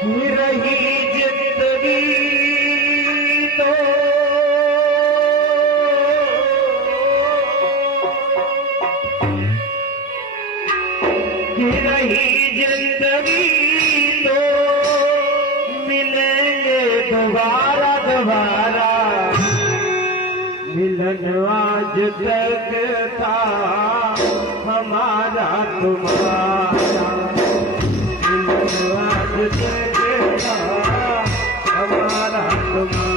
रही जिंदगी तो रही जिंदगी तो मिलेंगे दोबारा दोबारा। मिलन आज तक था हमारा तुम्हारा, मिलन आज तक था हमारा तुम्हारा।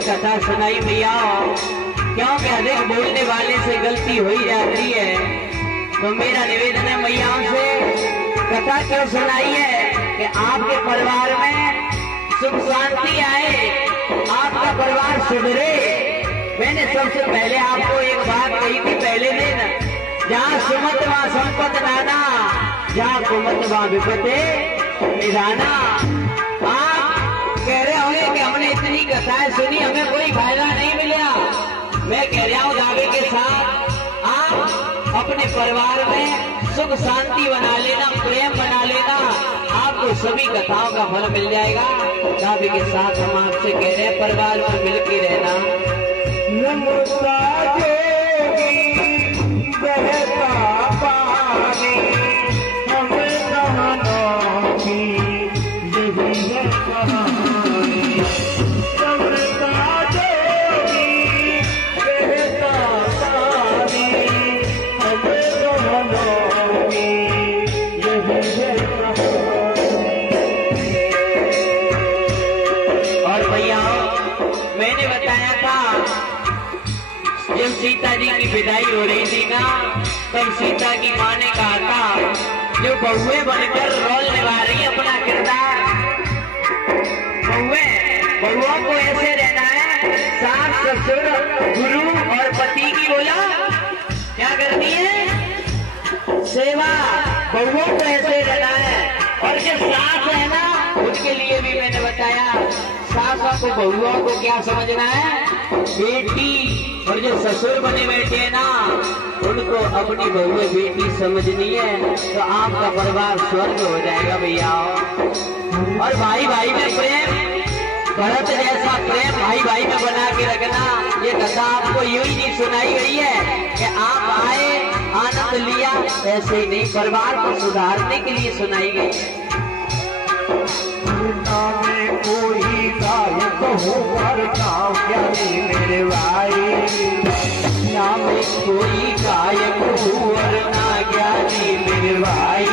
कथा सुनाई भैया, क्योंकि अधिक बोलने वाले से गलती हो ही जाती है। तो मेरा निवेदन है मैयाओं से, कथा क्यों सुनाई है कि आपके परिवार में सुख शांति आए, आपका परिवार सुधरे। मैंने सबसे पहले आपको एक बात कही थी पहले दिन, जहाँ सुमत वहाँ संपत नाना, जहाँ कुमत वहाँ विपते निधाना। कह रहे होंगे कि हमने इतनी कथाएं सुनी, हमें कोई फायदा नहीं मिला। मैं कह रहा हूँ दावे के साथ आप अपने परिवार में सुख शांति बना लेना, प्रेम बना लेना, आपको सभी कथाओं का फल मिल जाएगा। दावे के साथ हम आपसे कह रहे हैं परिवार में मिल के रहना। मैंने बताया था जब सीता जी की विदाई हो रही थी ना, तब सीता की माँ ने कहा था जो बहुएं बनकर रोल निभा रही अपना किरदार, बहुओं को ऐसे रहना है, सास ससुर गुरु और पति की बोला क्या करनी है सेवा। बहुओं को ऐसे रहना है, और जो सास है ना उनके लिए भी मैंने बताया सासों को बहुओं को क्या समझना है बेटी, और जो ससुर बने बैठे हैं ना उनको अपनी बहू बेटी समझनी है, तो आपका परिवार स्वर्ग हो जाएगा भैया। और भाई भाई में प्रेम भरत जैसा प्रेम भाई भाई में बना के रखना। ये कथा आपको यूं ही नहीं सुनाई गई है कि आप आए आनंद लिया, ऐसे ही नहीं, परिवार को सुधारने के लिए सुनाई गई है। में कोई गायक हो पर गाँव ज्ञानी मेरे भाई, ना में कोई गायक हो और ना ज्ञानी मेरे भाई।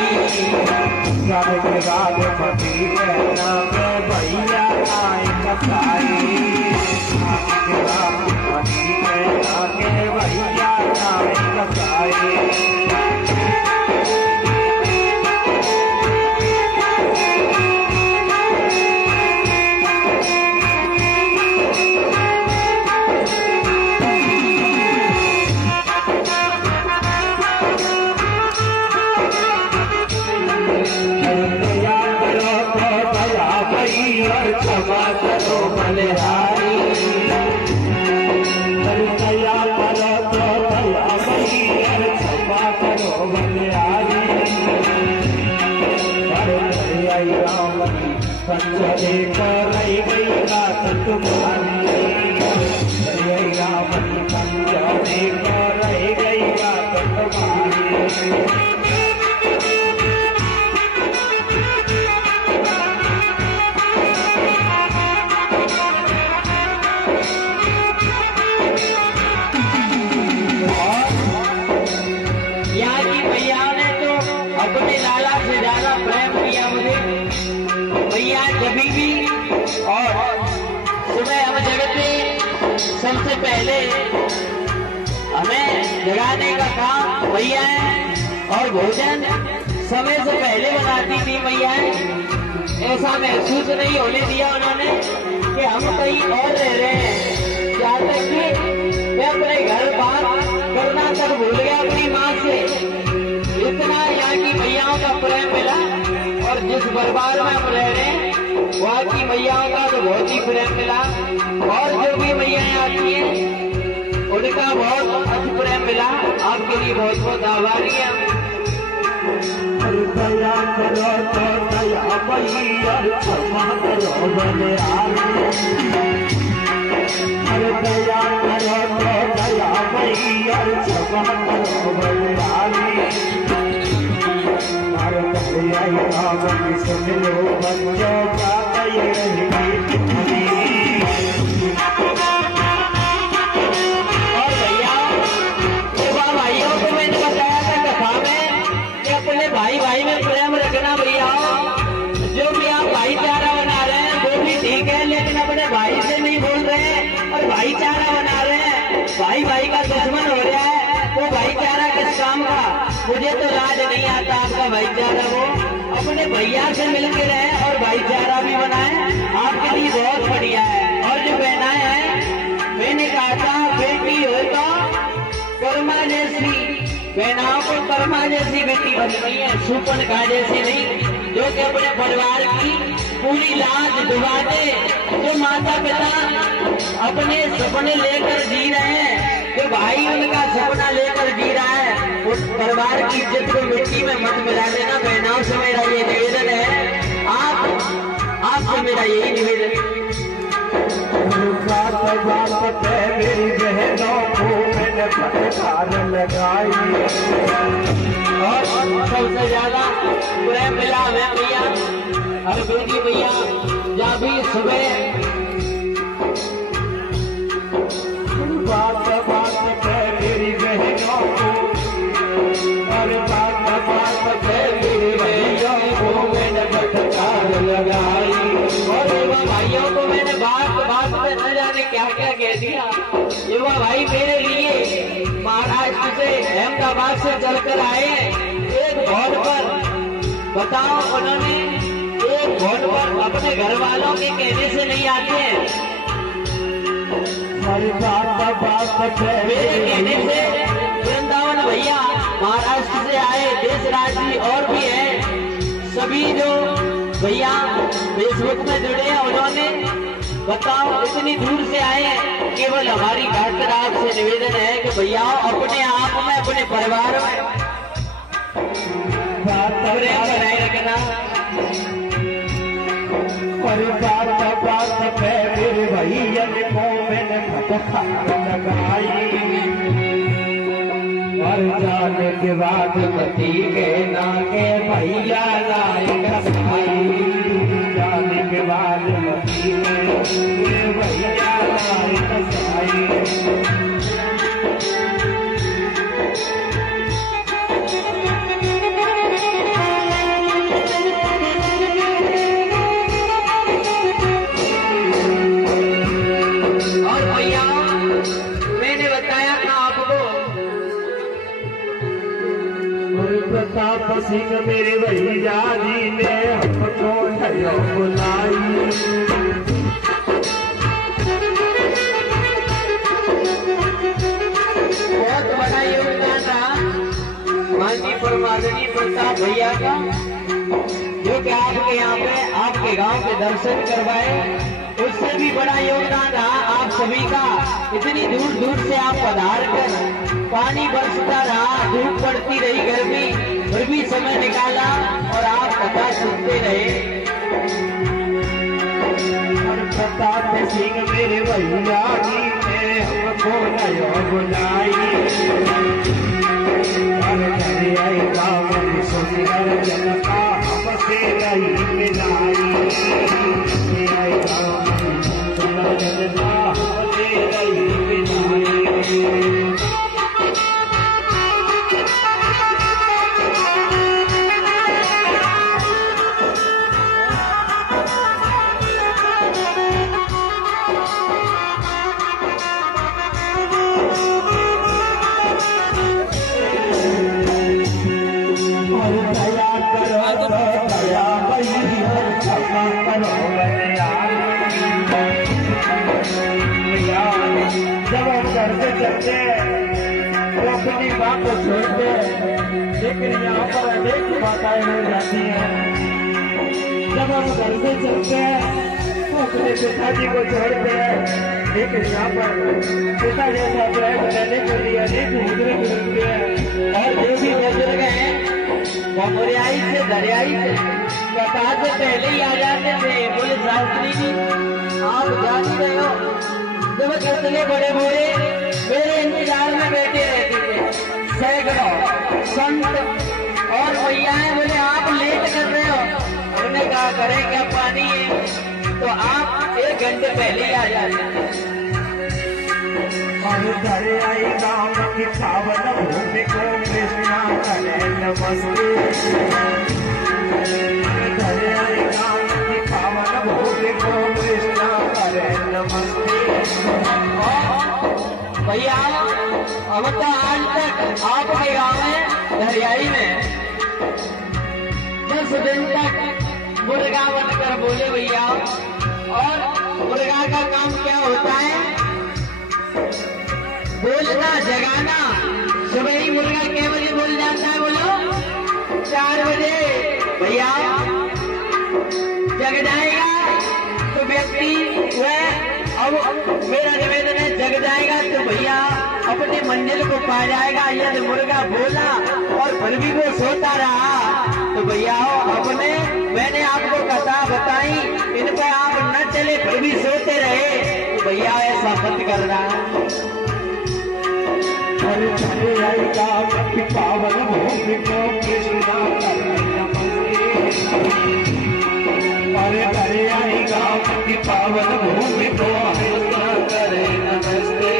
के राग पति कहना मैं भैया आए कसाई, के राग पति कहना के भैया आए कसाई। क्षमा करो बलिहारी, दया करो तो दया भैया, क्षमा करो बलिहारी। राम की पंचले करई गई बात तुम्हारी, राम की पंचले करई गई बात तुम्हारी। अपने लाला से ज्यादा प्रेम किया मुझे भैया। कभी भी और सुबह हम जगते सबसे पहले हमें जगाने का काम भैया है, और भोजन समय से पहले बनाती थी मैया। ऐसा महसूस नहीं होने दिया उन्होंने कि हम कहीं और रह रहे हैं। यहाँ तक कि मैं अपने घर बात करना तक भूल गया अपनी माँ से। इतना यहाँ की मैयाओं का प्रेम मिला, और जिस परिवार में हम रह रहे हैं वहाँ की मैयाओं का तो बहुत ही प्रेम मिला। और जो भी मैयाएं आती हैं उनका बहुत अच्छा प्रेम मिला। आपके लिए बहुत बहुत आभारी है। दया करो तो दया भैया, क्षमा करो बलिहारी। दया करो तो दया भैया, क्षमा करो बलिहारी। राम की सुन लो बच्चों का और भैया भाइयों को मैंने बताया था कथा में कि अपने भाई भाई में प्रेम रखना। भैया जो भी आप भाईचारा बना रहे हैं वो भी ठीक है, लेकिन अपने भाई से नहीं बोल रहे हैं और भाईचारा बना रहे हैं। भाई भाई का दुश्मन हो रहा है, वो भाईचारा किस काम का? मुझे तो राज नहीं आता आपका भाईचारा। वो अपने भैया से मिलकर रहे और भाईचारा भी बनाए, आपके लिए बहुत बढ़िया है। और जो बहनाएं हैं, मैंने कहा था बेटी हो तो कर्मा जैसी, बहनाओं को कर्मा जैसी बेटी बननी है, सुपन का जैसी नहीं, जो कि अपने परिवार की पूरी लाज डुबा दे। जो माता पिता अपने सपने लेकर जी रहे हैं, जो भाई उनका सपना लेकर जी रहा है, उस परिवार की इज्जत को मिट्टी में मत मिला देना। बहनाओं से मेरा ये निवेदन है, आपसे मेरा यही निवेदन है। बात बात पे मेरी बहनों को मैंने फटकार लगाई, और सबसे ज्यादा प्रेम मिला हमें भैया हर बेटी भैया। जब भी सुबह बात बात पे मेरी बहनों को, और बात बात पे मेरी बहनों को मैंने फटकार लगाई। और युवा भाइयों को मैंने बात बात में न जाने क्या क्या कह दिया। युवा भाई मेरे लिए महाराष्ट्र से अहमदाबाद से चलकर आए एक भोट पर। बताओ उन्होंने एक भोट पर अपने घर वालों के कहने से नहीं आते हैं, मेरे कहने से। वृंदावन भैया महाराष्ट्र से आए, देश राज्य और भी है, सभी जो भैया फेसबुक में जुड़े हैं उन्होंने, बताओ इतनी दूर से आए हैं। केवल हमारी खातिर आपसे निवेदन है कि भैया अपने आप में अपने परिवार में प्रेम बनाए रखना। हर बात पे मेरे भैया को मैंने फटकार लगाई और जाने के बाद पति के नाके भैया लाई कसाई जाने के बाद पति के भैया लाई कसाई प्रताप सिंह मेरे भैया जी ने हमको बुलाई बहुत बड़ा योगदान रहा माननीय परमादरणीय प्रताप भैया का, जो कि आपके यहाँ पे आपके गांव के दर्शन करवाए। उससे भी बड़ा योगदान रहा आप सभी का, इतनी दूर दूर से आप पधार कर पानी बरसता रहा, धूप पड़ती रही, गर्मी, फिर भी समय निकाला और आप कथा सुनते रहे। प्रताप सिंह मेरे भैया जी ने हमको बुलाई आई गाँव सुंदर जनता हमसे नहीं मिलाई आई गाँव सुंदर जनता हमसे नहीं मिलाई जब हम घर से चलते तो अपनी बात को छोड़ते, लेकिन यहाँ पर अनेक बातें हो जाती हैं। जब हम घर से चलते तो अपने पिताजी को छोड़ते हैं, लेकिन यहाँ पर पिता जैसा प्रेम देने के लिए अनेक बुजुर्ग मिलते हैं। और जो भी बुजुर्ग हैं वो मुरियाई से दरियाई से कथा से पहले ही आ जाते थे। बोले शास्त्री जी आप जानते हो, जब कितने बड़े बड़े मेरे इंतजार में बैठे रहते थे, सैकड़ों संत और भैयाएं। बोले आप लेट कर रहे हो, उन्होंने कहा करें क्या पानी है, तो आप 1 घंटे पहले ही आ जाते थे। आई राम की पावन भूमि को कृष्णा करे नमस्ते आई राम की पावन भूमि को कृष्णा करे नमस्ते। भैया अब तो आज तक आपके गाँव में दरियाई में 10 दिन तक मुर्गा बनकर बोले भैया। और मुर्गा का काम क्या होता है? बोलना, जगाना। सुबह ही मुर्गा कितने बजे बोल जाता है? बोलो 4 बजे। भैया जग जाएगा तो व्यक्ति वह, अब मेरा निवेदन है, जग जाएगा तो भैया अपनी मंजिल को पा जाएगा। यदि मुर्गा बोला और फिर भी वो सोता रहा तो भैया अपने, मैंने आपको कथा बताई, इन पर आप न चले फिर भी सोते रहे तो भैया ऐसा मत करना। आई राम की पावन भूमि को कृष्णा करे नमस्ते आई राम की पावन भूमि को कृष्णा करे नमस्ते।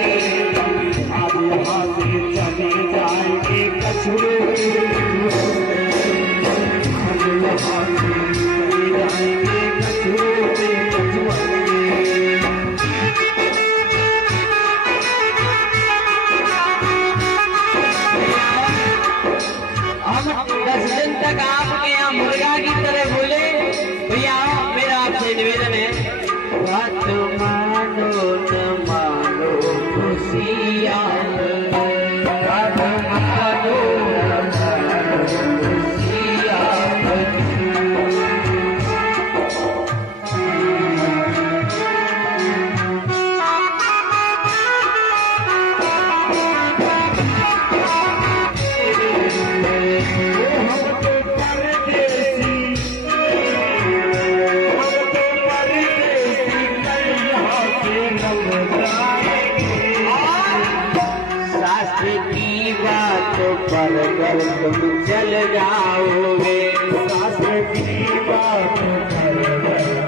अब यहाँ से चले जाएंगे कछुए, हम यहाँ से चले जाएंगे कछुए कछुए। हम 10 दिन तक आपके यहाँ मुर्गा की तरह बोले। भैया मेरा आपसे निवेदन है, बात मानो न मानो खुशियाँ, बात मानो न मानो खुशियाँ। परदेसी चल जाओगे। शास्त्र की बात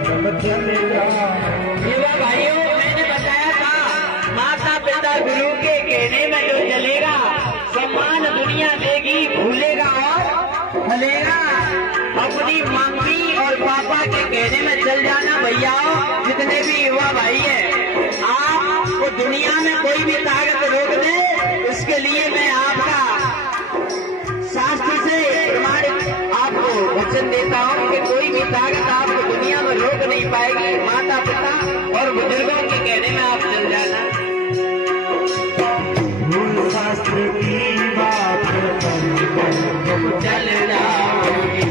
तुम चले जाओगे। युवा भाइयों, मैंने बताया था माता पिता गुरु के कहने में जो चलेगा सम्मान दुनिया देगी, भूलेगा और फलेगा। अपनी मम्मी और पापा के कहने में चल जाना भैया। जितने भी युवा भाई हैं, आपको दुनिया में कोई भी ताकत रोक दे, इसके लिए मैं आपका शास्त्र से प्रमाणित आपको वचन देता हूँ कि कोई भी ताकत आपको दुनिया में रोक नहीं पाएगी। माता पिता और बुजुर्गों के कहने में आप चल जाना। शास्त्र की बात तुम चल जाओगे।